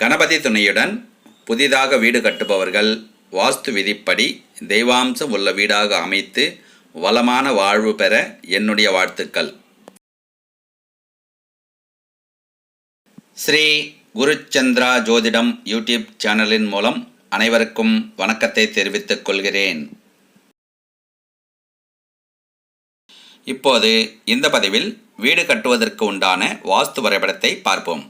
கணபதி துணையுடன் புதிதாக வீடு கட்டுபவர்கள் வாஸ்து விதிப்படி தெய்வாம்சம் உள்ள வீடாக அமைத்து வளமான வாழ்வு பெற என்னுடைய வாழ்த்துக்கள். ஸ்ரீ குருச்சந்திரா ஜோதிடம் யூடியூப் சேனலின் மூலம் அனைவருக்கும் வணக்கத்தை தெரிவித்துக் கொள்கிறேன். இப்போது இந்த பதிவில் வீடு கட்டுவதற்கு உண்டான வாஸ்து வரைபடத்தை பார்ப்போம்.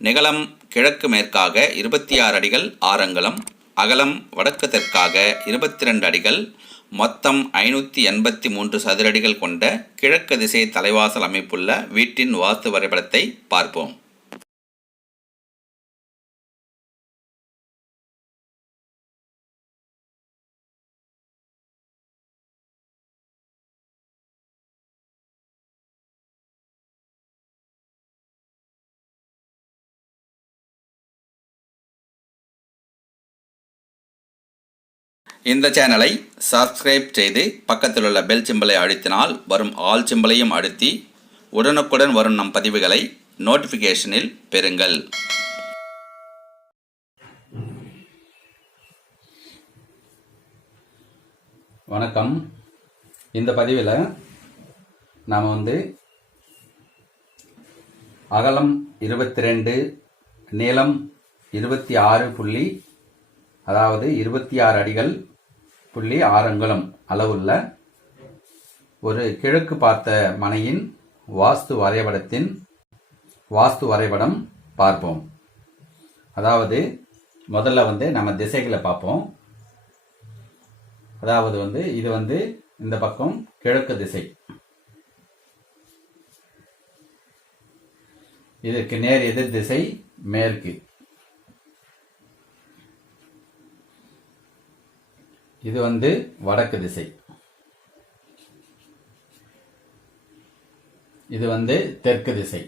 நிகலம் கிழக்கு மேற்காக இருபத்தி ஆறு அடிகள் ஆரங்கலம் அகலம் வடக்கு தெற்காக இருபத்தி ரெண்டு அடிகள் மொத்தம் ஐநூற்றி எண்பத்தி மூன்று சதுரடிகள் கொண்ட கிழக்கு திசை தலைவாசல் அமைப்புள்ள வீட்டின் வாஸ்து வரைபடத்தை பார்ப்போம். இந்த சேனலை சப்ஸ்கிரைப் செய்து பக்கத்தில் உள்ள பெல் சிம்பலை அழுத்தினால் வரும் ஆல் சிம்பலையும் அழுத்தி உடனுக்குடன் வரும் நம் பதிவுகளை நோட்டிஃபிகேஷனில் பெறுங்கள். வணக்கம். இந்த பதிவில் நாம் வந்து அகலம் இருபத்தி ரெண்டு நீளம் இருபத்தி ஆறு புள்ளி அதாவது இருபத்தி ஆறு அடிகள் புள்ளி ஆறு அளவுள்ள ஒரு கிழக்கு பார்த்த மனையின் வாஸ்து வரைபடத்தின் வாஸ்து வரைபடம் பார்ப்போம். அதாவது முதல்ல வந்து நம்ம திசைகளை பார்ப்போம். அதாவது வந்து இது வந்து இந்த பக்கம் கிழக்கு திசை. இதற்கு நேர் எதிர் திசை மேற்கு. இது வந்து வடக்கு திசை. இது வந்து தெற்கு திசை.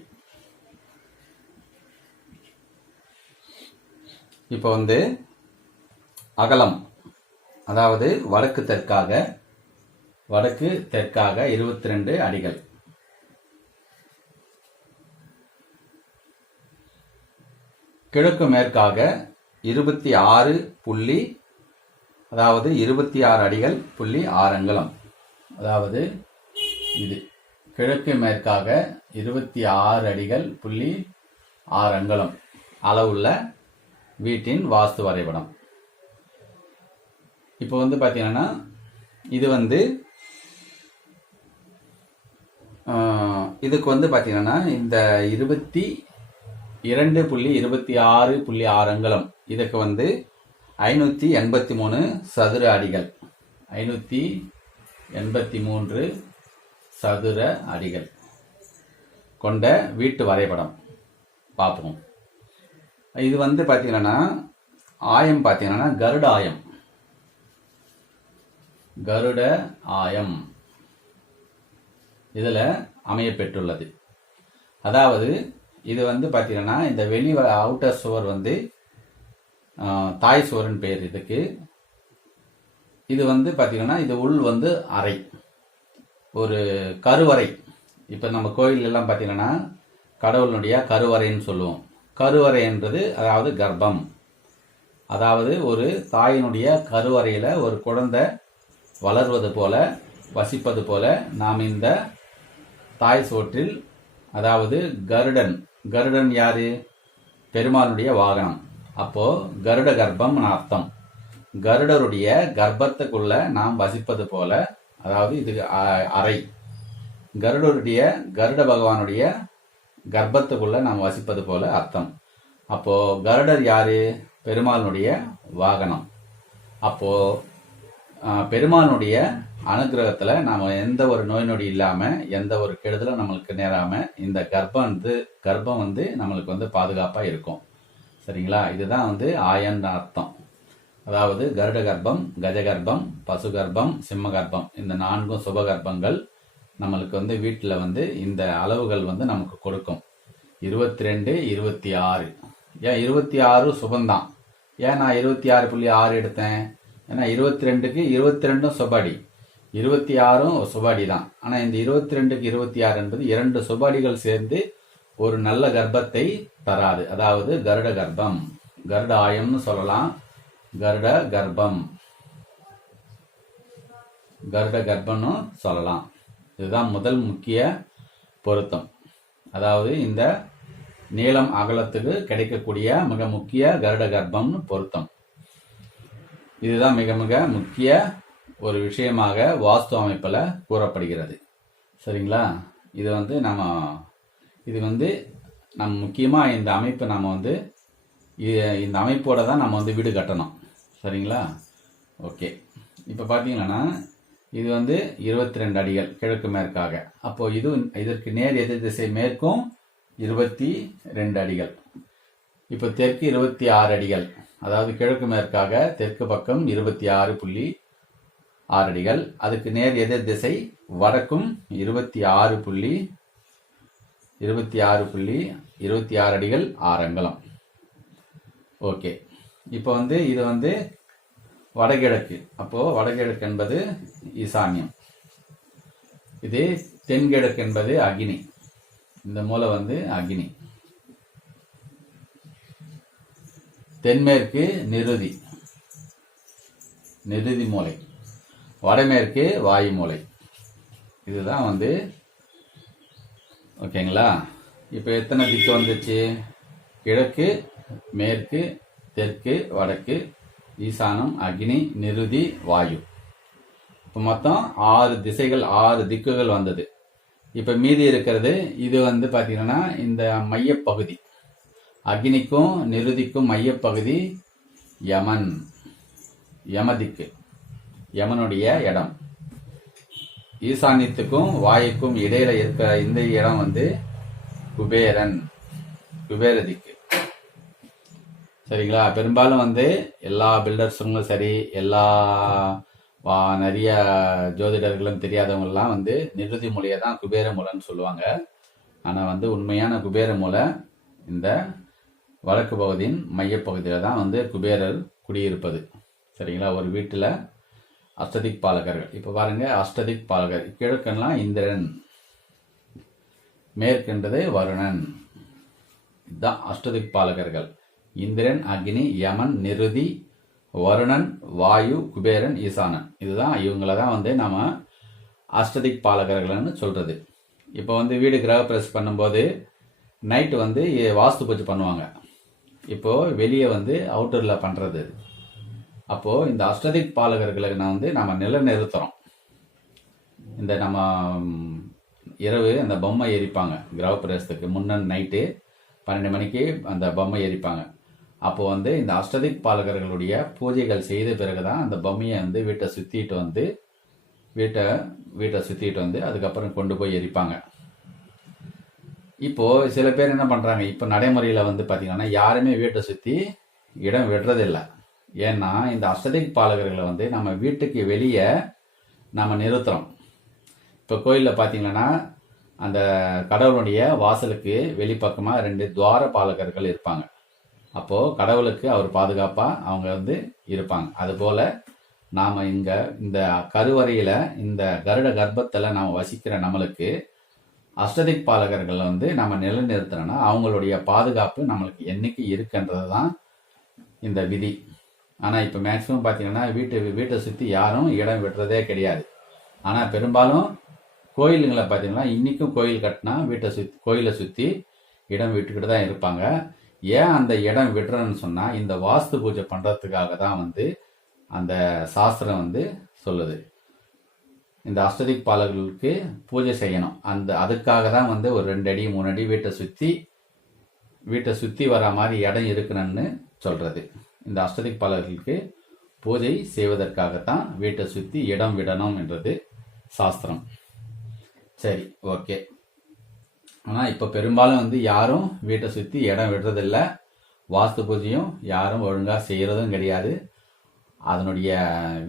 இப்போ வந்து அகலம். அதாவது வடக்கு தெற்காக வடக்கு தெற்காக இருபத்தி ரெண்டு அடிகள். கிழக்கு மேற்காக இருபத்தி ஆறு புள்ளி அதாவது இருபத்தி ஆறு அடிகள் புள்ளி ஆறு அங்குலம். அதாவது இது. கிழக்கு மேற்காக இருபத்தி ஆறு அடிகள் புள்ளி ஆறு அங்குலம். அளவுள்ள வீட்டின் வாஸ்து வரைபடம். இப்போ வந்து பார்த்தீங்கன்னா இது வந்து இதுக்கு வந்து பார்த்தீங்கன்னா இந்த இருபத்தி இரண்டு புள்ளி இருபத்தி ஆறு புள்ளி ஆறு அங்குலம். இதுக்கு வந்து ஐநூற்றி எண்பத்தி மூணு சதுர அடிகள். ஐநூற்றி எண்பத்தி மூன்று சதுர அடிகள். கொண்ட வீட்டு வரைபடம். பார்ப்போம். இது வந்து பார்த்தீங்கன்னா ஆயம் பார்த்தீங்கன்னா கருட ஆயம். கருட ஆயம். இதில் அமையப்பெற்றுள்ளது அதாவது இது வந்து பார்த்தீங்கன்னா இந்த வெளி அவுட்டர் சுவர் வந்து தாய் சுவர்னு பேர் இதுக்கு. இது வந்து பார்த்தீங்கன்னா இது உள் வந்து அறை. ஒரு கருவறை. இப்போ நம்ம கோயில் எல்லாம் பார்த்தீங்கன்னா கடவுளுடைய கருவறைன்னு சொல்லுவோம். கருவறை என்பது அதாவது கர்ப்பம். அதாவது ஒரு தாயினுடைய கருவறையில் ஒரு குழந்தை வளர்வது போல வசிப்பது போல நாம் இந்த தாய் சோற்றில் அதாவது கருடன். கருடன் யாரு? பெருமாளுடைய வாகனம். அப்போ கருட கர்ப்பம் அர்த்தம். கருடருடைய கர்ப்பத்துக்குள்ள நாம் வசிப்பது போல அதாவது இது அ- அறை. கருடருடைய கருட பகவானுடைய கர்ப்பத்துக்குள்ள நாம் வசிப்பது போல அர்த்தம். அப்போ கருடர் யாரு? பெருமாளுடைய வாகனம். அப்போ பெருமாளுடைய அனுகிரகத்துல நாம எந்த ஒரு நோய் நொடி இல்லாம எந்த ஒரு கெடுதலும் நம்மளுக்கு நேராம இந்த கர்ப்பம் வந்து கர்ப்பம் வந்து நம்மளுக்கு வந்து பாதுகாப்பா இருக்கும். சரிங்களா? இதுதான் வந்து ஆயன் அர்த்தம் அதாவது கருட கர்ப்பம் கஜ கர்ப்பம் பசு கர்ப்பம் சிம்ம கர்ப்பம் இந்த நான்கும் சுப கர்ப்பங்கள் நம்மளுக்கு வந்து வீட்டில் வந்து இந்த அளவுகள் வந்து நமக்கு கொடுக்கும். இருபத்தி ரெண்டு இருபத்தி ஆறு ஏன் இருபத்தி ஆறு சுபந்தான்? ஏன் நான் இருபத்தி ஆறு புள்ளி ஆறு எடுத்தேன்? ஏன்னா இருபத்தி ரெண்டுக்கு இருபத்தி ரெண்டும் சுபாடி. இருபத்தி ஆறும் சுபாடி தான் ஆனால் இந்த இருபத்தி ரெண்டுக்கு இருபத்தி ஆறு என்பது இரண்டு சுபாடிகள் சேர்ந்து ஒரு நல்ல கர்ப்பத்தை தராது. அதாவது கருட கர்ப்பம். கருட ஆயம்னு சொல்லலாம். கருட கர்ப்பம். கருட கர்ப்பம்னு சொல்லலாம். இதுதான் முதல் முக்கிய பொருத்தம். அதாவது இந்த நீளம் அகலத்துக்கு கிடைக்கக்கூடிய மிக முக்கிய கருட கர்ப்பம்னு பொருத்தம். இதுதான் மிக மிக முக்கிய ஒரு விஷயமாக வாஸ்து அமைப்பில் கூறப்படுகிறது. சரிங்களா? இது வந்து நம்ம இது வந்து நம்ம முக்கியமாக இந்த அமைப்பை நம்ம வந்து இந்த அமைப்போடு தான் நம்ம வந்து வீடு கட்டணும். சரிங்களா? ஓகே. இப்போ பார்த்தீங்கன்னா இது வந்து இருபத்தி ரெண்டு அடிகள் கிழக்கு மேற்காக. அப்போது இது இதற்கு நேர் எதிர் திசை மேற்கும் இருபத்தி ரெண்டு அடிகள். இப்போ தெற்கு இருபத்தி ஆறு அடிகள். அதாவது கிழக்கு மேற்காக தெற்கு பக்கம் இருபத்தி ஆறு புள்ளி ஆறு அடிகள். அதுக்கு நேர் எதிர் திசை வடக்கும் இருபத்தி ஆறு புள்ளி இருபத்தி ஆறு புள்ளி இருபத்தி ஆறு அடிகள் ஆறு ஓகே இப்போ வந்து இது வந்து வடகிழக்கு. அப்போ வடகிழக்கு என்பது ஈசான்யம். இது தென்கிழக்கு என்பது அக்னி. இந்த மூலை வந்து அக்னி. தென்மேற்கு நிருதி. நிருதி மூலை. வடமேற்கு வாயு மூலை. இதுதான் வந்து ஓகேங்களா இப்போ எத்தனை திக்கு வந்துச்சு? கிழக்கு மேற்கு தெற்கு வடக்கு ஈசானம் அக்னி நிருதி வாயு. இப்போ மொத்தம் ஆறு திசைகள் ஆறு திக்குகள் வந்தது. இப்போ மீதி இருக்கிறது இது வந்து பார்த்தீங்கன்னா இந்த மையப்பகுதி. அக்னிக்கும் நிருதிக்கும் மையப்பகுதி யமன். யமதிக்கு. யமனுடைய இடம். ஈசானியத்துக்கும் வாயுக்கும் இடையில இருக்கிற இந்த இடம் வந்து குபேரன் குபேரதிக்கு. சரிங்களா? பெரும்பாலும் வந்து எல்லா பில்டர்ஸுங்களும் சரி எல்லா நிறைய ஜோதிடர்களும் தெரியாதவங்கெல்லாம் வந்து நிருதி மூலையை தான் குபேர மூலன்னு சொல்லுவாங்க. ஆனால் வந்து உண்மையான குபேர மூலை இந்த வடக்கு பகுதியின் மையப்பகுதியில் தான் வந்து குபேரர் குடியிருப்பது. சரிங்களா? ஒரு வீட்டில் அஷ்டதிக் பாலகர்கள். இப்போ பாருங்கள் அஷ்டதிக் பாலகர். கிழக்கெல்லாம் இந்திரன். மேற்கண்டது வருணன். இதுதான் அஷ்டதிக் பாலகர்கள் இந்திரன் அக்னி யமன் நிருதி வருணன் வாயு குபேரன் ஈசானன். இதுதான் இவங்கள தான் வந்து நம்ம அஷ்டதிக் பாலகர்கள்னு சொல்றது. இப்போ வந்து வீடு கிரகப்பிரவேசம் பண்ணும்போது நைட்டு வந்து வாஸ்து பூஜை பண்ணுவாங்க. இப்போ வெளியே வந்து அவுட்டரில் பண்ணுறது அப்போ இந்த அஷ்டதிக் பாலகர்களுக்கு நான் வந்து நம்ம நிலைநிறுத்துறோம். இந்த நம்ம இரவு அந்த பொம்மை எரிப்பாங்க. கிரகப்பிரவேசத்துக்கு முன்ன நைட்டு பன்னெண்டு மணிக்கு அந்த பொம்மை எரிப்பாங்க. அப்போது வந்து இந்த அஷ்டதிக் பாலகர்களுடைய பூஜைகள் செய்த பிறகு தான் அந்த பொம்மையை வந்து வீட்டை சுற்றிட்டு வந்து வீட்டை வீட்டை சுற்றிட்டு வந்து அதுக்கப்புறம் கொண்டு போய் எரிப்பாங்க. இப்போது சில பேர் என்ன பண்ணுறாங்க இப்போ நடைமுறையில் வந்து பார்த்திங்கன்னா யாருமே வீட்டை சுற்றி இடம் விடுறதில்லை. ஏன்னா இந்த அஷ்டதிக் பாலகர்களை வந்து நம்ம வீட்டுக்கு வெளியே நம்ம நிறுத்துகிறோம் இப்போ கோயிலில் பார்த்தீங்கன்னா அந்த கடவுளுடைய வாசலுக்கு வெளிப்பக்கமாக ரெண்டு துவார பாலகர்கள் இருப்பாங்க. அப்போது கடவுளுக்கு அவர் பாதுகாப்பாக அவங்க வந்து இருப்பாங்க. அதுபோல் நாம் இங்கே இந்த கருவறையில் இந்த கருட கர்ப்பத்தில் நாம் வசிக்கிற நம்மளுக்கு அஷ்டதிக் பாலகர்கள் வந்து நம்ம நிலைநிறுத்துறோன்னா அவங்களுடைய பாதுகாப்பு நம்மளுக்கு என்னைக்கு இருக்குன்றது தான் இந்த விதி. ஆனால் இப்போ மேக்ஸிமம் பார்த்தீங்கன்னா வீட்டு வீட்டை சுற்றி யாரும் இடம் விடுறதே கிடையாது. ஆனால் பெரும்பாலும் கோயிலுங்களை பார்த்தீங்கன்னா இன்றைக்கும் கோயில் கட்டினா வீட்டை சுத் கோயிலை சுற்றி இடம் விட்டுக்கிட்டு தான் இருப்பாங்க. ஏன் அந்த இடம் விடுறேன்னு சொன்னால் இந்த வாஸ்து பூஜை பண்ணுறதுக்காக தான் வந்து அந்த சாஸ்திரம் வந்து சொல்லுது. இந்த அஷ்டதிக் பாலர்களுக்கு பூஜை செய்யணும். அந்த அதுக்காக தான் வந்து ஒரு ரெண்டு அடி மூணு அடி வீட்டை சுற்றி வீட்டை சுற்றி வர மாதிரி இடம் இருக்கணும்னு சொல்கிறது இந்த அஷ்டதிக் பாலர்களுக்கு பூஜை செய்வதற்காகத்தான் வீட்டை சுற்றி இடம் விடணும் என்றது சாஸ்திரம். சரி ஓகே. ஆனால் இப்போ பெரும்பாலும் வந்து யாரும் வீட்டை சுற்றி இடம் விடுறதில்ல. வாஸ்து பூஜையும் யாரும் ஒழுங்காக செய்கிறதும் கிடையாது. அதனுடைய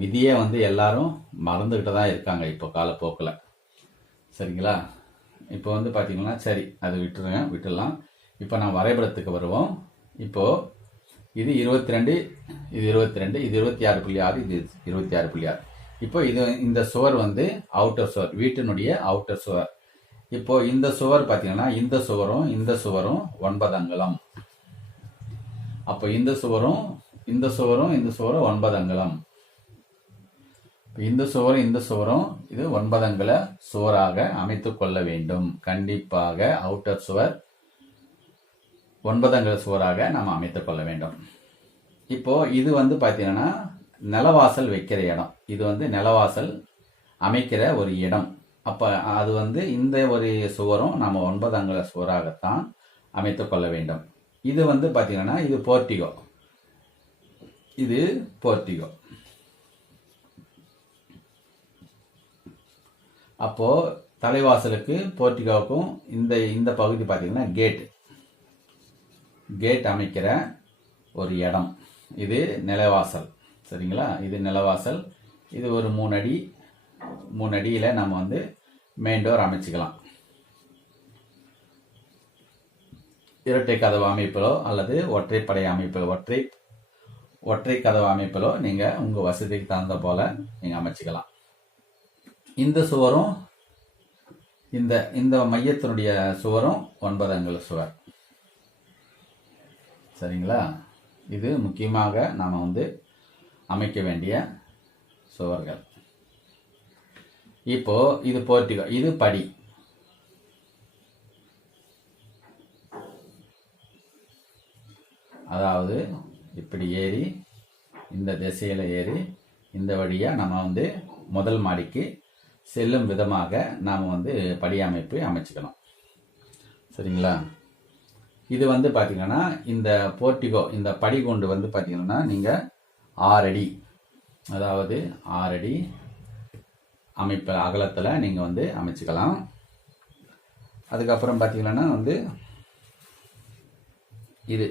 விதியை வந்து எல்லாரும் மறந்துக்கிட்டு தான் இருக்காங்க இப்போ காலப்போக்கில். சரிங்களா? இப்போ வந்து பார்த்தீங்கன்னா சரி அது விட்டுருங்க விட்டுடலாம். இப்போ நான் வரைபடத்துக்கு வருவோம். இப்போது இது இருபத்தி ரெண்டு இது இருபத்தி ரெண்டு இது இருபத்தி ஆறு புள்ளி ஆறு இது இருபத்தி ஆறு புள்ளி ஆறு. இப்போ இது இந்த சுவர் வந்து அவுட்டர் சுவர் வீட்டினுடைய அவுட்டர் சுவர். இப்போ இந்த சுவர் பார்த்தீங்கன்னா இந்த சுவரும் இந்த சுவரும் ஒன்பது அங்குலம். அப்போ இந்த சுவரும் இந்த சுவரும் இந்த சுவரும் ஒன்பது அங்குலம். இந்த சுவரும் இந்த சுவரும் இது ஒன்பது அங்குல சுவராக அமைத்து கொள்ள வேண்டும். கண்டிப்பாக அவுட்டர் சுவர் ஒன்பது அங்குல சுவராக நாம் அமைத்துக் கொள்ள வேண்டும். இப்போ இது வந்து பார்த்தீங்கன்னா நிலவாசல் வைக்கிற இடம். இது வந்து நிலவாசல் அமைக்கிற ஒரு இடம். அப்போ அது வந்து இந்த ஒரு சுவரும் நம்ம ஒன்பது அங்குல சுவராகத்தான் அமைத்துக் கொள்ள வேண்டும். இது வந்து பார்த்தீங்கன்னா இது போர்ட்டிகோ இது போர்ட்டிகோ அப்போ தலைவாசலுக்கு போர்ட்டிகோவுக்கும் இந்த இந்த பகுதி பார்த்தீங்கன்னா கேட் கேட் அமைக்கிற ஒரு இடம். இது நிலவாசல். சரிங்களா? இது நிலவாசல். இது ஒரு மூணு அடி மூணு அடியில் நம்ம வந்து மெயின் டோர் அமைச்சிக்கலாம். இரட்டை கதவு அமைப்பிலோ அல்லது ஒற்றைப்படை அமைப்பில் ஒற்றை ஒற்றை கதவு அமைப்பிலோ நீங்கள் உங்கள் வசதிக்கு தகுந்த போல் நீங்கள் அமைச்சிக்கலாம். இந்த சுவரும் இந்த இந்த மையத்தினுடைய சுவரும் ஒன்பது அங்குல சுவர். சரிங்களா? இது முக்கியமாக நாம் வந்து அமைக்க வேண்டிய சுவர்கள் இப்போ இது போர்ட்டிகோ இது படி. அதாவது இப்படி ஏறி இந்த திசையில் ஏறி இந்த வழியாக நம்ம வந்து முதல் மாடிக்கு செல்லும் விதமாக நாம் வந்து படி அமைப்பு அமைச்சுக்கணும். சரிங்களா? இது வந்து பார்த்திங்கன்னா இந்த போர்ட்டிகோ இந்த படி கொண்டு வந்து பார்த்திங்கன்னா நீங்கள் ஆறடி அதாவது ஆறடி அமைப்பு அகலத்தில் நீங்கள் வந்து அமைச்சுக்கலாம். அதுக்கப்புறம் பார்த்தீங்கன்னா வந்து இது.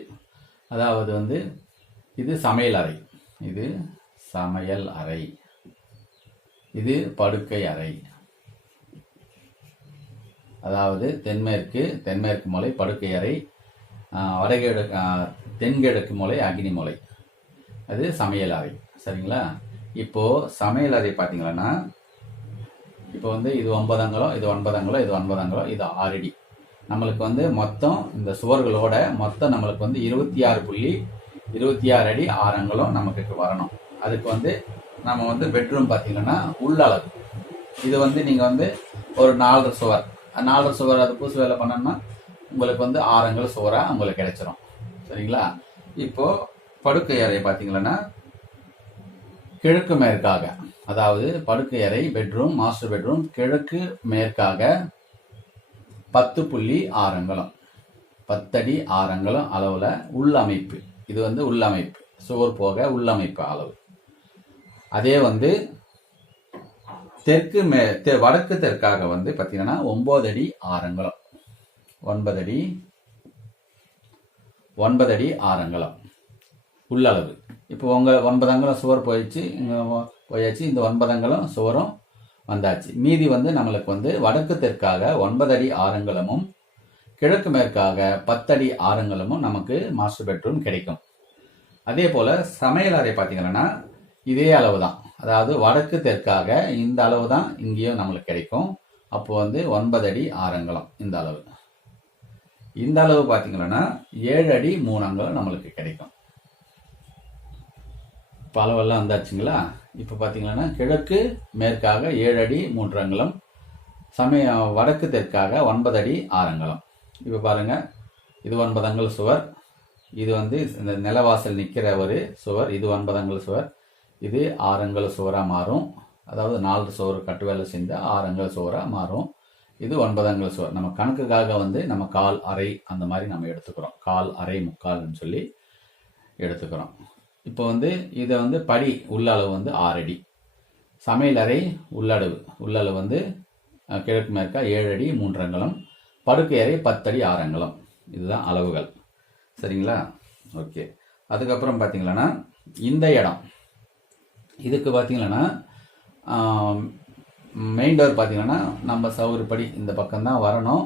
அதாவது வந்து இது சமையல் அறை. இது சமையல் அறை. இது படுக்கை அறை. அதாவது தென்மேற்கு தென்மேற்கு மூலை படுக்கை அறை. வடகிழக்கு தென்கிழக்கு மூலை அக்னி மூலை. அது சமையல் அறை சரிங்களா? இப்போது சமையல் அறை பார்த்தீங்கன்னா இப்போ வந்து இது ஒன்பதாங்களோ இது ஒன்பதாங்களோ இது ஒன்பதாங்களோ இது ஆறடி. நம்மளுக்கு வந்து மொத்தம் இந்த சுவர்களோட மொத்தம் நம்மளுக்கு வந்து இருபத்தி ஆறு புள்ளி இருபத்தி ஆறு அடி ஆரங்களும் நமக்கு வரணும். அதுக்கு வந்து நம்ம வந்து பெட்ரூம் பார்த்தீங்கன்னா உள்ளளவு இது வந்து நீங்கள் வந்து ஒரு நாலரை சுவர். நாலரை சுவர் அது பூசு வேலை பண்ணோம்னா உங்களுக்கு வந்து ஆரங்கள் சுவராக உங்களுக்கு கிடைச்சிரும். சரிங்களா? இப்போது படுக்கை அறை பார்த்தீங்கன்னா கிழக்கு மேற்காக. அதாவது படுக்கை அறை பெட்ரூம் மாஸ்டர் பெட்ரூம் கிழக்கு மேற்காக பத்து புள்ளி ஆரங்கலம் பத்தடி ஆரங்கலம் அளவில் உள்ளமைப்பு. இது வந்து உள்ளமைப்பு. சுவர் போக உள்ளமைப்பு அளவு. அதே வந்து தெற்கு மே தெ- வடக்கு தெற்காக வந்து பார்த்தீங்கன்னா ஒன்பது அடி ஆரங்கலம் ஒன்பது அடி ஒன்பது அடி ஆரங்கலம் உள்ளளவு இப்போ உங்கள் ஒன்பது சுவர் போயிடுச்சு இங்கே போயாச்சு இந்த ஒன்பது சுவரும் வந்தாச்சு. மீதி வந்து நம்மளுக்கு வந்து வடக்கு தெற்காக ஒன்பது அடி ஆரங்கலமும் கிழக்கு மேற்காக பத்தடி ஆரங்கலமும் நமக்கு மாஸ்டர் பெட்ரூம் கிடைக்கும். அதே போல் சமையல் அறை பார்த்தீங்கன்னா இதே அளவு தான் அதாவது வடக்கு தெற்காக இந்த அளவு தான் இங்கேயும் நம்மளுக்கு கிடைக்கும். அப்போ வந்து ஒன்பது அடி ஆரங்கலம் இந்த அளவு. இந்த அளவு பார்த்தீங்கன்னா ஏழு அடி மூணு அங்கலம் நம்மளுக்கு கிடைக்கும். பலவெல்லாம் வந்தாச்சுங்களா? இப்போ பார்த்தீங்கன்னா கிழக்கு மேற்காக ஏழு அடி மூன்று அங்குலம். சமய வடக்கு தெற்காக ஒன்பது அடி ஆறங்கலம் இப்போ பாருங்க இது ஒன்பது சுவர். இது வந்து இந்த நிலவாசல் நிற்கிற ஒரு சுவர். இது ஒன்பது சுவர். இது ஆறங்கல் சுவராக மாறும். அதாவது நாலு சுவர் கட்டு வேலை செஞ்சால் ஆறங்கல் சுவராக மாறும். இது ஒன்பது சுவர். நம்ம கணக்குக்காக வந்து நம்ம கால் அரை அந்த மாதிரி நம்ம எடுத்துக்கிறோம். கால் அரை முக்கால்னு சொல்லி எடுத்துக்கிறோம். இப்போ வந்து இதை வந்து படி உள்ளளவு வந்து ஆறு அடி. சமையல் அறை உள்ளளவு. உள்ளளவு வந்து கிழக்கு மேற்கா ஏழு அடி மூன்றங்கலம் அங்குலம். படுக்கை அறை பத்தடி ஆறங்கலம் இதுதான் அளவுகள். சரிங்களா? ஓகே. அதுக்கப்புறம் பார்த்தீங்களன்னா இந்த இடம். இதுக்கு பார்த்தீங்கன்னா மெயின் டோர் பார்த்தீங்கன்னா நம்ம சௌகரியப்படி இந்த பக்கம்தான் வரணும்.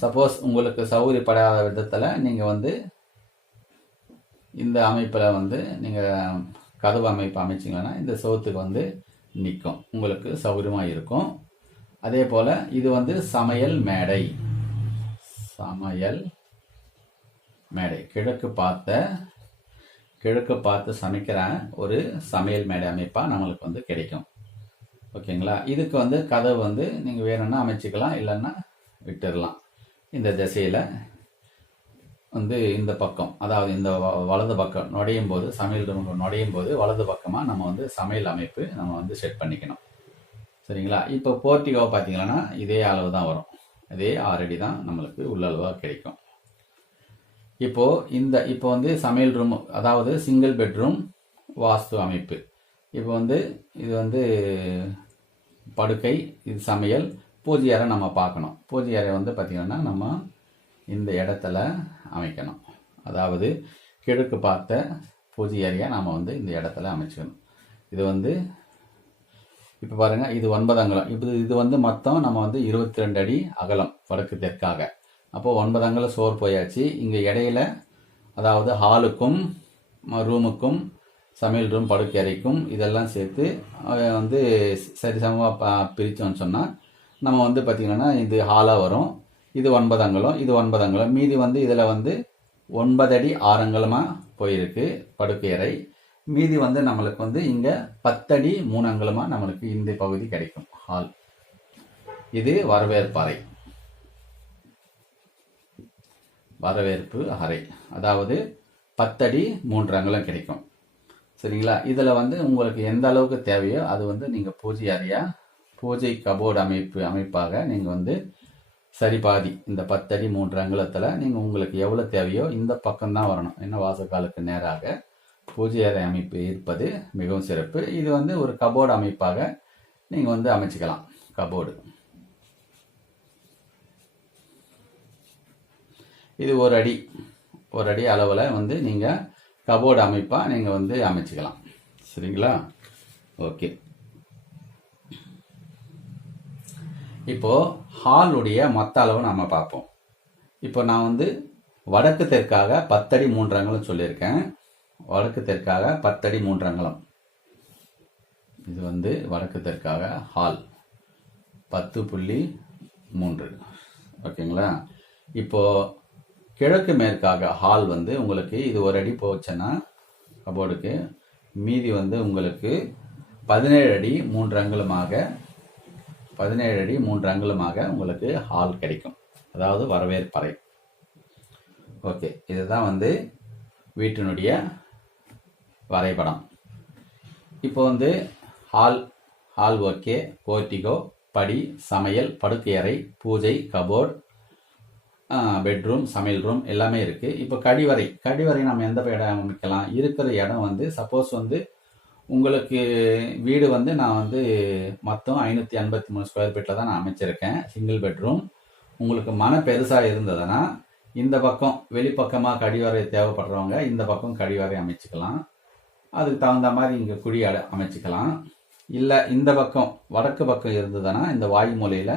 சப்போஸ் உங்களுக்கு சௌகரியப்படாத விதத்தில் நீங்கள் வந்து இந்த அமைப்பில் வந்து நீங்கள் கதவு அமைப்பு அமைச்சிங்கன்னா இந்த சோத்துக்கு வந்து நிற்கும் உங்களுக்கு சௌகரியமாக இருக்கும். அதே போல் இது வந்து சமையல் மேடை. சமையல் மேடை. கிழக்கு பார்த்த கிழக்கு பார்த்து சமைக்கிற ஒரு சமையல் மேடை அமைப்பாக நம்மளுக்கு வந்து கிடைக்கும். ஓகேங்களா? இதுக்கு வந்து கதவு வந்து நீங்கள் வேணும்னா அமைச்சிக்கலாம் இல்லைன்னா விட்டுடலாம் இந்த திசையில் வந்து இந்த பக்கம் அதாவது இந்த வ- வலது பக்கம் நுழையும் போது சமையல் ரூமுக்கு நுழையும் போது வலது பக்கமாக நம்ம வந்து சமையல் அமைப்பு நம்ம வந்து செட் பண்ணிக்கணும். சரிங்களா? இப்போ போர்ட்டிகோ பார்த்தீங்கன்னா இதே அளவு தான் வரும். இதே ஆறடி தான் நம்மளுக்கு உள்ளளவாக கிடைக்கும். இப்போது இந்த இப்போ வந்து சமையல் ரூம் அதாவது சிங்கிள் பெட்ரூம் வாஸ்து அமைப்பு. இப்போ வந்து இது வந்து படுக்கை இது சமையல் பூஜை அறை நம்ம பார்க்கணும். பூஜை அறை வந்து பார்த்திங்கன்னா நம்ம இந்த இடத்துல அமைக்கணும். அதாவது கிழக்கு பார்த்த பூஜை ஏரியா நாம் வந்து இந்த இடத்துல அமைச்சுக்கணும். இது வந்து இப்போ பாருங்க இது ஒன்பது அங்குலம். இப்போ இது வந்து மொத்தம் நம்ம வந்து இருபத்தி ரெண்டு அடி அகலம் வடக்கு தெற்காக. அப்போ ஒன்பது சோர் போயாச்சு. இங்கே இடையில அதாவது ஹாலுக்கும் ரூமுக்கும் சமையல் ரூம் படுக்கறைக்கும் இதெல்லாம் சேர்த்து வந்து சரிசமமாக பிரித்தோம்னு சொன்னால் நம்ம வந்து பார்த்திங்கன்னா இது ஹாலாக வரும். இது ஒன்பது அங்கலம் இது ஒன்பது அங்கலம். மீதி வந்து இதில் வந்து ஒன்பது அடி ஆறு போயிருக்கு படுக்கையறை மீதி வந்து நம்மளுக்கு வந்து இங்கே பத்தடி மூணு நம்மளுக்கு இந்த பகுதி கிடைக்கும் ஹால் இது வரவேற்பு அறை. வரவேற்பு அறை. அதாவது பத்தடி மூன்று அங்குலம் கிடைக்கும். சரிங்களா? இதில் வந்து உங்களுக்கு எந்த அளவுக்கு தேவையோ அது வந்து நீங்கள் பூஜை அறையாக பூஜை கபோர்டு அமைப்பு அமைப்பாக நீங்கள் வந்து சரி பாதி இந்த பத்தடி மூன்று அங்குலத்தில் நீங்கள் உங்களுக்கு எவ்வளோ தேவையோ இந்த பக்கம்தான் வரணும். என்ன வாசக்காலுக்கு நேராக பூஜை அறை அமைப்பு இருப்பது மிகவும் சிறப்பு. இது வந்து ஒரு கபோர்டு அமைப்பாக நீங்கள் வந்து அமைச்சிக்கலாம். கபோர்டு. இது ஒரு அடி. ஒரு அடி அளவில் வந்து நீங்கள் கபோர்டு அமைப்பாக நீங்கள் வந்து அமைச்சிக்கலாம். சரிங்களா? ஓகே. இப்போது ஹாலுடைய மொத்த அளவு நம்ம பார்ப்போம். இப்போ நான் வந்து வடக்கு தெற்காக பத்தடி மூன்று அங்குலம் சொல்லியிருக்கேன். வடக்கு தெற்காக பத்தடி மூன்று அங்குலம் இது வந்து வடக்கு தெற்காக ஹால். பத்து புள்ளி மூன்று. ஓகேங்களா? இப்போது கிழக்கு மேற்காக ஹால் வந்து உங்களுக்கு இது ஒரு அடி போச்சுன்னா கபோர்டுக்கு மீதி வந்து உங்களுக்கு பதினேழு அடி மூன்று அங்குலமாக பதினேழு அடி மூன்று அங்குலமாக உங்களுக்கு ஹால் கிடைக்கும். அதாவது வரவேற்பறை. ஓகே இதுதான் வந்து வீட்டினுடைய வரைபடம். இப்போ வந்து ஹால் ஹால் ஓகே போர்ட்டிகோ படி சமையல் படுக்கையறை பூஜை கபோர்ட் பெட்ரூம் சமையல் ரூம் எல்லாமே இருக்குது இப்போ கடிவறை கடிவறை நம்ம எந்த இடம் அமைக்கலாம்? இருக்கிற இடம் வந்து சப்போஸ் வந்து உங்களுக்கு வீடு வந்து நான் வந்து மொத்தம் ஐநூற்றி ஐம்பத்தி மூணு ஸ்கொயர் ஃபீட்டில் தான் நான் அமைச்சிருக்கேன். சிங்கிள் பெட்ரூம் உங்களுக்கு மன பெருசாக இருந்ததுன்னா இந்த பக்கம் வெளிப்பக்கமாக கடிவறை தேவைப்படுறவங்க இந்த பக்கம் கடிவறை அமைச்சிக்கலாம். அதுக்கு தகுந்த மாதிரி இங்கே குழி அட அமைச்சிக்கலாம். இல்லை இந்த பக்கம் வடக்கு பக்கம் இருந்ததுன்னா இந்த வாயு மூலையில்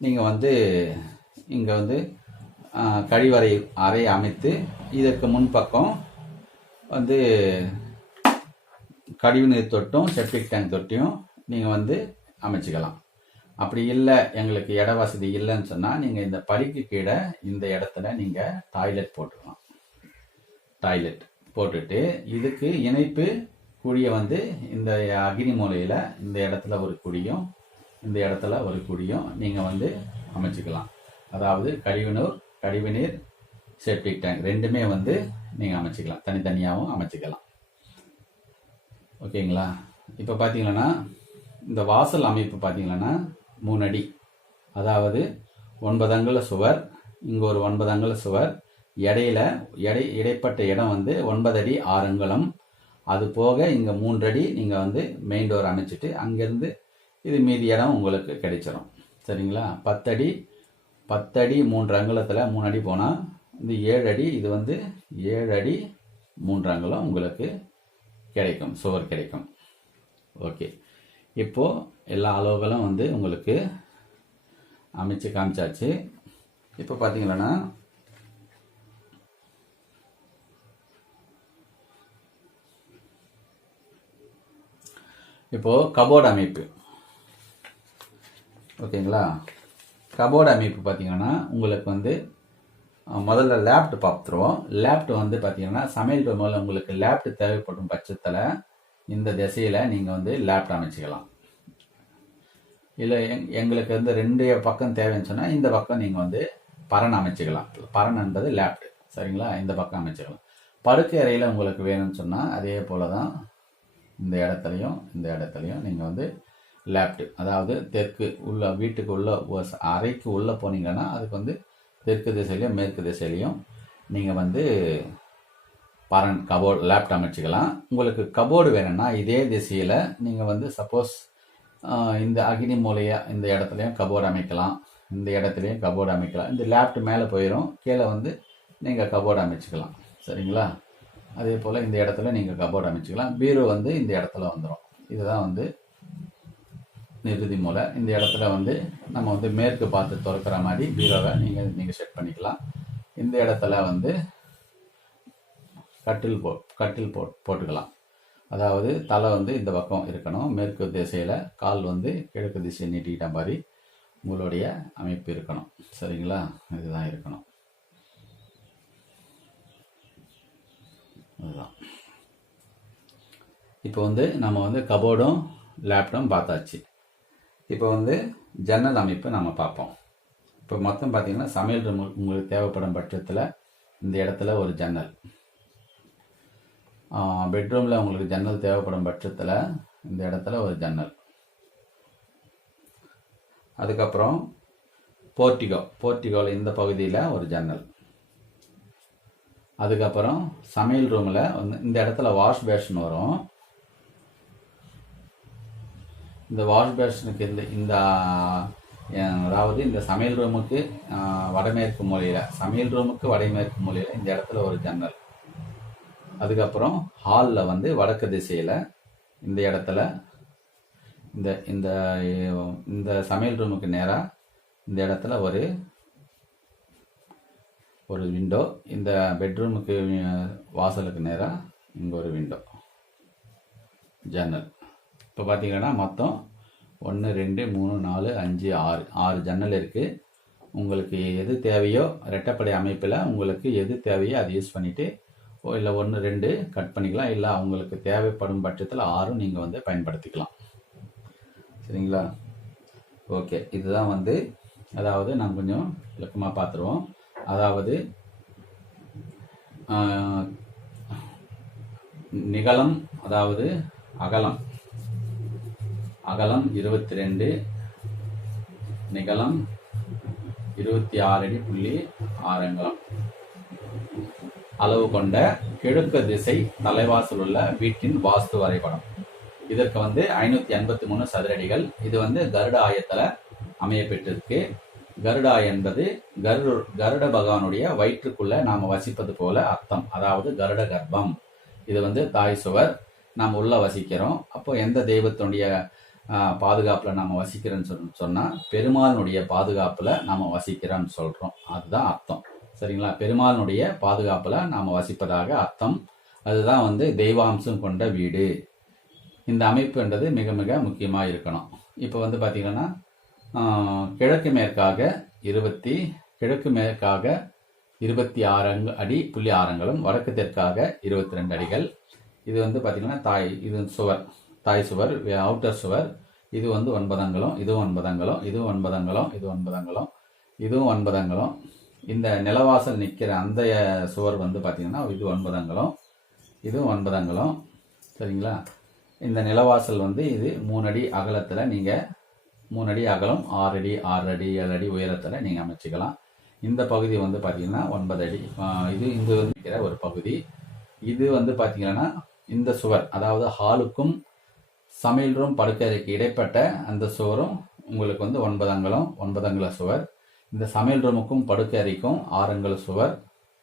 நீங்கள் வந்து இங்கே வந்து கழிவறை அறை அமைத்து இதற்கு முன்பக்கம் வந்து கழிவுநீர் தொட்டும் செப்டிக் டேங்க் தொட்டியும் நீங்கள் வந்து அமைச்சிக்கலாம். அப்படி இல்லை எங்களுக்கு இட வசதி இல்லைன்னு சொன்னால் நீங்கள் இந்த படிக்கு கீழே இந்த இடத்துல நீங்கள் டாய்லெட் போட்டுக்கலாம். டாய்லெட் போட்டுட்டு இதுக்கு இணைப்பு குழியை வந்து இந்த அக்னி மூலையில் இந்த இடத்துல ஒரு குழியும் இந்த இடத்துல ஒரு குழியும் நீங்கள் வந்து அமைச்சிக்கலாம். அதாவது கழிவுநீர் கழிவுநீர் செப்டிக் டேங்க் ரெண்டுமே வந்து நீங்கள் அமைச்சிக்கலாம். தனித்தனியாகவும் அமைச்சிக்கலாம். ஓகேங்களா? இப்போ பார்த்தீங்களன்னா இந்த வாசல் அமைப்பு பார்த்தீங்களன்னா மூணடி. அதாவது ஒன்பது அங்குல சுவர் இங்கே ஒரு ஒன்பது அங்குல சுவர் இடையில எடை இடைப்பட்ட இடம் வந்து ஒன்பது அடி ஆறு அங்குலம். அது போக இங்கே மூன்று அடி நீங்கள் வந்து மெயின் டோர் அமைச்சிட்டு அங்கேருந்து இது மீதி இடம் உங்களுக்கு கிடைச்சிரும். சரிங்களா? பத்தடி பத்தடி மூன்று அங்குலத்தில் மூணு அடி போனால் இந்த ஏழு அடி இது வந்து ஏழு அடி மூன்று அங்குலம் உங்களுக்கு கிடைக்கும் சுவர் கிடைக்கும். ஓகே இப்போது எல்லா அளவுகளும் வந்து உங்களுக்கு அமைச்சு காமிச்சாச்சு. இப்போ பார்த்தீங்களன்னா இப்போது கபோர்டு அமைப்பு. ஓகேங்களா கபோர்டு அமைப்பு பார்த்தீங்கன்னா உங்களுக்கு வந்து முதல்ல லேப்ட் பார்த்துருவோம். லேப்ட் வந்து பார்த்தீங்கன்னா சமையல் முதல்ல உங்களுக்கு லேப்ட் தேவைப்படும் பட்சத்தில் இந்த திசையில் நீங்கள் வந்து லேப்ட் அமைச்சிக்கலாம். இல்லை எங் எங்களுக்கு வந்து ரெண்டு பக்கம் தேவைன்னு சொன்னால் இந்த பக்கம் நீங்கள் வந்து பரன் அமைச்சிக்கலாம். பரன் என்பது லேப்ட். சரிங்களா? இந்த பக்கம் அமைச்சிக்கலாம். படுக்கை அறையில் உங்களுக்கு வேணும்னு சொன்னால் அதே போல தான் இந்த இடத்துலையும் இந்த இடத்துலையும் நீங்கள் வந்து லேப்ட். அதாவது தெற்கு உள்ள வீட்டுக்கு உள்ள அறைக்கு உள்ளே போனீங்கன்னா அதுக்கு வந்து தெற்கு திசையிலையும் மேற்கு திசையிலையும் நீங்கள் வந்து பரன் கபோர்டு லேப்ட் அமைச்சிக்கலாம். உங்களுக்கு கபோர்டு வேணும்னா இதே திசையில் நீங்கள் வந்து சப்போஸ் இந்த அக்னி மூலையை இந்த இடத்துலையும் கபோர்டு அமைக்கலாம். இந்த இடத்துலையும் கபோர்டு அமைக்கலாம். இந்த லேப்ட் மேலே போயிடும் கீழே வந்து நீங்கள் கபோர்டு அமைச்சிக்கலாம். சரிங்களா? அதே போல் இந்த இடத்துல நீங்கள் கபோர்டு அமைச்சிக்கலாம். பீரோ வந்து இந்த இடத்துல வந்துடும் இதுதான் வந்து நிறுதி மூலை இந்த இடத்துல வந்து நம்ம வந்து மேற்கு பார்த்து திறக்கிற மாதிரி பீரோவை நீங்கள் நீங்கள் செட் பண்ணிக்கலாம். இந்த இடத்துல வந்து கட்டில் போ கட்டில் போ போட்டுக்கலாம். அதாவது தலை வந்து இந்த பக்கம் இருக்கணும். மேற்கு திசையில் கால் வந்து கிழக்கு திசையை நீட்டிக்கிட்ட மாதிரி உங்களுடைய அமைப்பு இருக்கணும். சரிங்களா? இதுதான் இருக்கணும். அதுதான். இப்போ வந்து நம்ம வந்து கபோர்டும் லேப்டும் பார்த்தாச்சு. இப்போ வந்து ஜன்னல் அமைப்பு நம்ம பார்ப்போம். இப்போ மொத்தம் பார்த்தீங்கன்னா சமையல் ரூம் உங்களுக்கு தேவைப்படும் பட்சத்தில் இந்த இடத்துல ஒரு ஜன்னல். பெட்ரூமில் உங்களுக்கு ஜன்னல் தேவைப்படும் பட்சத்தில் இந்த இடத்துல ஒரு ஜன்னல். அதுக்கப்புறம் போர்ட்டிகோ போர்ட்டிகோவில் இந்த பகுதியில் ஒரு ஜன்னல். அதுக்கப்புறம் சமையல் ரூமில் வந்து இந்த இடத்துல வாஷ் பேஷன் வரும். இந்த வாஷ் பேஷனுக்கு இந்த இந்த அதாவது இந்த சமையல் ரூமுக்கு வடமேற்கு மூலையில் சமையல் ரூமுக்கு வடமேற்கு மூலையில் இந்த இடத்துல ஒரு ஜன்னல். அதுக்கப்புறம் ஹாலில் வந்து வடக்கு திசையில் இந்த இடத்துல இந்த இந்த இந்த சமையல் ரூமுக்கு நேராக இந்த இடத்துல ஒரு ஒரு விண்டோ இந்த பெட்ரூமுக்கு வாசலுக்கு நேராக இங்கே ஒரு விண்டோ ஜன்னல். இப்போ பார்த்தீங்கன்னா மொத்தம் ஒன்று ரெண்டு மூணு நாலு அஞ்சு ஆறு ஆறு ஜன்னல் இருக்குது உங்களுக்கு எது தேவையோ ரெட்டப்படை அமைப்பில் உங்களுக்கு எது தேவையோ அதை யூஸ் பண்ணிவிட்டு இல்லை ஒன்று ரெண்டு கட் பண்ணிக்கலாம். இல்லை அவங்களுக்கு தேவைப்படும் பட்சத்தில் ஆறும் நீங்கள் வந்து பயன்படுத்திக்கலாம். சரிங்களா? ஓகே. இதுதான் வந்து அதாவது நான் கொஞ்சம் விளக்கமாக பார்த்துருவோம் அதாவது நிகலம் அதாவது அகலம். அகலம் இருபத்தி ரெண்டு நிகலம் இருபத்தி ஆறு அடி புள்ளி ஆறு அளவு கொண்ட கிழக்கு திசை தலைவாசல் உள்ள வீட்டின் வாஸ்து வரைபடம். இதற்கு வந்து ஐநூத்தி எண்பத்தி மூணு சதுரடிகள். இது வந்து கருட ஆயத்துல அமைய பெற்றிருக்கு கருடா என்பது கரு கருட பகவானுடைய வயிற்றுக்குள்ள நாம் வசிப்பது போல அர்த்தம். அதாவது கருட கர்ப்பம். இது வந்து தாய் சுவர். நாம் உள்ள வசிக்கிறோம். அப்போ எந்த தெய்வத்தினுடைய பாதுகாப்பில் நாம் வசிக்கிறோன்னு சொல் சொன்னால் பெருமாளுடைய பாதுகாப்பில் நாம் வசிக்கிறோம்னு சொல்கிறோம் அதுதான் அர்த்தம். சரிங்களா? பெருமாளினுடைய பாதுகாப்பில் நாம் வசிப்பதாக அர்த்தம். அதுதான் வந்து தெய்வாம்சம் கொண்ட வீடு. இந்த அமைப்புன்றது மிக மிக முக்கியமாக இருக்கணும். இப்போ வந்து பார்த்திங்கன்னா கிழக்கு மேற்காக இருபத்தி கிழக்கு மேற்காக இருபத்தி ஆறு அடி புள்ளி ஆரங்களும் வடக்கு தெற்காக இருபத்தி ரெண்டு அடிகள். இது வந்து பார்த்திங்கன்னா தாய் இது சுவர். தாய் சுவர் அவுட்டர் சுவர். இது வந்து ஒன்பதங்களும் இதுவும் ஒன்பதங்களும் இதுவும் ஒன்பதங்களும் இது ஒன்பதங்களும் இதுவும் ஒன்பதங்களும். இந்த நிலவாசல் நிற்கிற அந்த சுவர் வந்து பார்த்தீங்கன்னா இது ஒன்பதங்களும் இதுவும் ஒன்பதங்களும். சரிங்களா? இந்த நிலவாசல் வந்து இது மூணு அடி அகலத்தில் நீங்கள் மூணு அடி அகலம் ஆறு அடி ஆறு அடி ஏழு அடி உயரத்தில் நீங்கள் அமைச்சிக்கலாம். இந்த பகுதி வந்து பார்த்தீங்கன்னா ஒன்பது அடி இது இங்கு வந்து இருக்கிற ஒரு பகுதி. இது வந்து பார்த்தீங்கன்னா இந்த சுவர் அதாவது ஹாலுக்கும் சமையல் ரூம் படுக்கறைக்கு இடைப்பட்ட அந்த சுவரும் உங்களுக்கு வந்து ஒன்பது அங்குலம் ஒன்பது அங்குல சுவர். இந்த சமையல் ரூமுக்கும் படுக்கை அறைக்கும் சுவர்.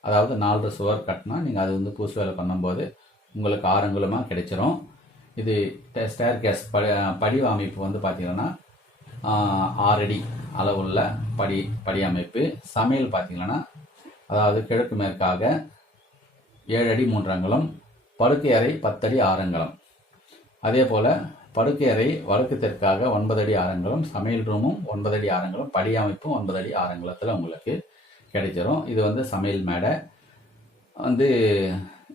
அதாவது நாலு சுவர் கட்டினா நீங்கள் அது வந்து பூசு வேலை பண்ணும்போது உங்களுக்கு ஆறுங்கலமாக கிடைச்சிரும். இது ஸ்டேர் கேஸ் படி படிவ அமைப்பு வந்து பார்த்தீங்கன்னா ஆறடி அளவுள்ள படி படி அமைப்பு. சமையல் பார்த்தீங்கன்னா அதாவது கிழக்கு மேற்காக ஏழு அடி மூன்று அங்குலம் படுக்கை அறை பத்தடி ஆறு அங்குலம். அதே போல் படுக்கை அறை வடக்கு தெற்காக ஒன்பது அடி ஆரங்களும் சமையல் ரூமும் ஒன்பது அடி ஆரங்களும் படி அமைப்பும் ஒன்பது அடி ஆரங்குளத்தில் உங்களுக்கு கிடைச்சிரும். இது வந்து சமையல் மேடை. வந்து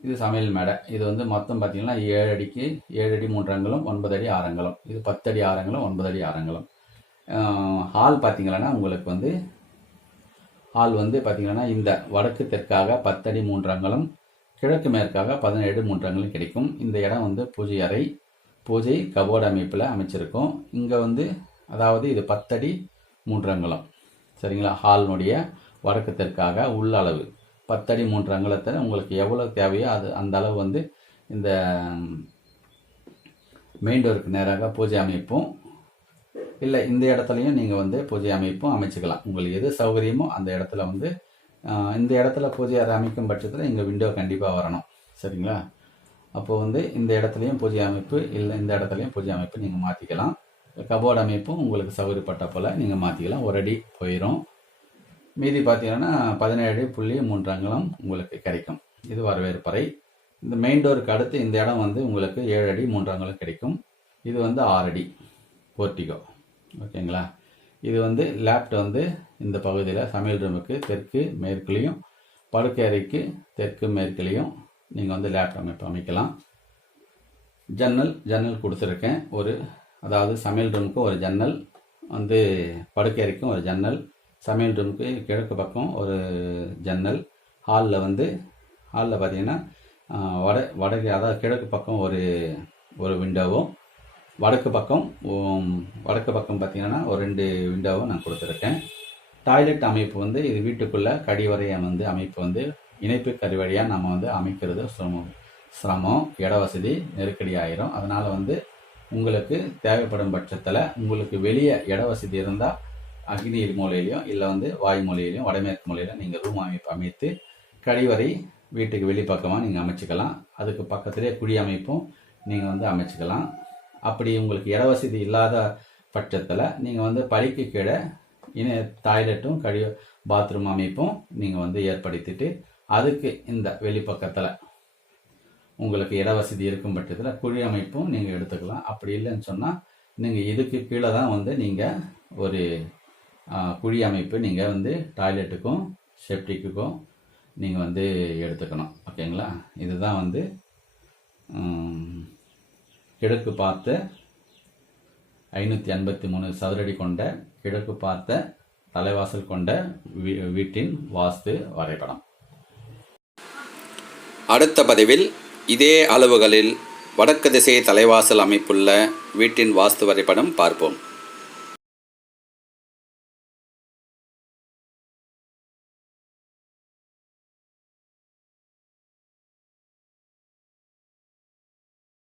இது சமையல் மேடை. இது வந்து மொத்தம் பார்த்திங்கன்னா ஏழு அடிக்கு ஏழு அடி மூன்று அங்குலம் ஒன்பது அடி ஆறு இது பத்து அடி ஒன்பது அடி ஆறு ஹால் பார்த்திங்கன்னா உங்களுக்கு வந்து ஹால் வந்து பார்த்திங்கன்னா இந்த வடக்கு தெற்காக பத்தடி மூன்று கிழக்கு மேற்காக பதினேழு மூன்று கிடைக்கும். இந்த இடம் வந்து பூஜை அறை. பூஜை கபோர்டு அமைப்பில் அமைச்சிருக்கோம். இங்கே வந்து அதாவது இது பத்தடி மூன்று அங்குலம் சரிங்களா? ஹாலினுடைய வடக்கத்திற்காக உள்ள அளவு. பத்தடி மூன்று அங்குலத்தில் உங்களுக்கு எவ்வளோ தேவையோ அது அந்த அளவு வந்து இந்த மெயின் டோருக்கு நேராக பூஜை அமைப்பும் இல்லை இந்த இடத்துலையும் நீங்கள் வந்து பூஜை அமைப்பும் அமைச்சுக்கலாம். உங்களுக்கு எது சௌகரியமோ அந்த இடத்துல வந்து இந்த இடத்துல பூஜை அதை அமைக்கும் பட்சத்தில் இங்கே விண்டோ கண்டிப்பாக வரணும். சரிங்களா? அப்போது வந்து இந்த இடத்துலையும் பூஜை அமைப்பு இல்லை இந்த இடத்துலையும் பூஜை அமைப்பு நீங்கள் மாற்றிக்கலாம் கபோர்டு அமைப்பும் உங்களுக்கு சௌகரியப்பட்ட போல் நீங்கள் மாற்றிக்கலாம் ஒரு அடி போயிடும் மீதி பார்த்தீங்கன்னா பதினேழு புள்ளி மூன்று அங்குலம் உங்களுக்கு கிடைக்கும். இது வரவேற்பறை. இந்த மெயின் டோருக்கு அடுத்து இந்த இடம் வந்து உங்களுக்கு ஏழு அடி மூன்று கிடைக்கும். இது வந்து ஆறு அடி போர்ட்டிகோ ஓகேங்களா? இது வந்து லேப்ட் வந்து இந்த பகுதியில் சமையல் ரூமுக்கு தெற்கு மேற்குலேயும் படுக்கை அறைக்கு தெற்கு மேற்குலேயும் நீங்கள் வந்து லேப்டாப் அமைப்பு அமைக்கலாம். ஜன்னல் ஜன்னல் கொடுத்துருக்கேன். ஒரு அதாவது சமையல் ரூமுக்கு ஒரு ஜன்னல் வந்து படுக்கை அறைக்கும் ஒரு ஜன்னல் சமையல் ரூமுக்கு கிழக்கு பக்கம் ஒரு ஜன்னல் ஹாலில் வந்து ஹாலில் பார்த்தீங்கன்னா வட வடக்கு அதாவது கிழக்கு பக்கம் ஒரு ஒரு விண்டோவும் வடக்கு பக்கம் வடக்கு பக்கம் பார்த்திங்கன்னா ஒரு ரெண்டு விண்டோவும் நான் கொடுத்துருக்கேன். டாய்லெட் அமைப்பு வந்து இது வீட்டுக்குள்ளே கடிவரை வந்து அமைப்பு வந்து இணைப்பு கரு வழியாக நம்ம வந்து அமைக்கிறது சிரமம். சிரமம் இட வசதி நெருக்கடி ஆயிரும். அதனால் வந்து உங்களுக்கு தேவைப்படும் பட்சத்தில் உங்களுக்கு வெளியே இட வசதி இருந்தால் அக்னி மூலையிலையும் இல்லை வந்து வாயு மூலையிலையும் வடமேற்கு மூலையிலும் நீங்கள் ரூம் அமைப்பு அமைத்து கழிவறை வீட்டுக்கு வெளிப்பக்கமாக நீங்கள் அமைச்சுக்கலாம். அதுக்கு பக்கத்திலே குழி அமைப்பும் நீங்கள் வந்து அமைச்சுக்கலாம். அப்படி உங்களுக்கு இட வசதி இல்லாத பட்சத்தில் நீங்கள் வந்து படிக்கு கீழே இன டாய்லெட்டும் கழி பாத்ரூம் அமைப்பும் நீங்கள் வந்து ஏற்படுத்திட்டு அதுக்கு இந்த வெளிப்பக்கத்தில் உங்களுக்கு இட வசதி இருக்கும் பட்சத்தில் குழி அமைப்பும் நீங்கள் எடுத்துக்கலாம். அப்படி இல்லைன்னு சொன்னால் நீங்கள் இதுக்கு கீழே தான் வந்து நீங்கள் ஒரு குழி அமைப்பு நீங்கள் வந்து டாய்லெட்டுக்கும் செப்டிக்குக்கும் நீங்கள் வந்து எடுத்துக்கணும். ஓகேங்களா? இதுதான் வந்து கிழக்கு பார்த்த ஐநூற்றி ஐம்பத்தி மூணு சதுரடி கொண்ட கிழக்கு பார்த்த தலைவாசல் கொண்ட வீ- வீட்டின் வாஸ்து வரைபடம். அடுத்த பதிவில் இதே அளவுகளில் வடக்கு திசை தலைவாசல் அமைப்புள்ள வீட்டின் வாஸ்து வரைபடம் பார்ப்போம்.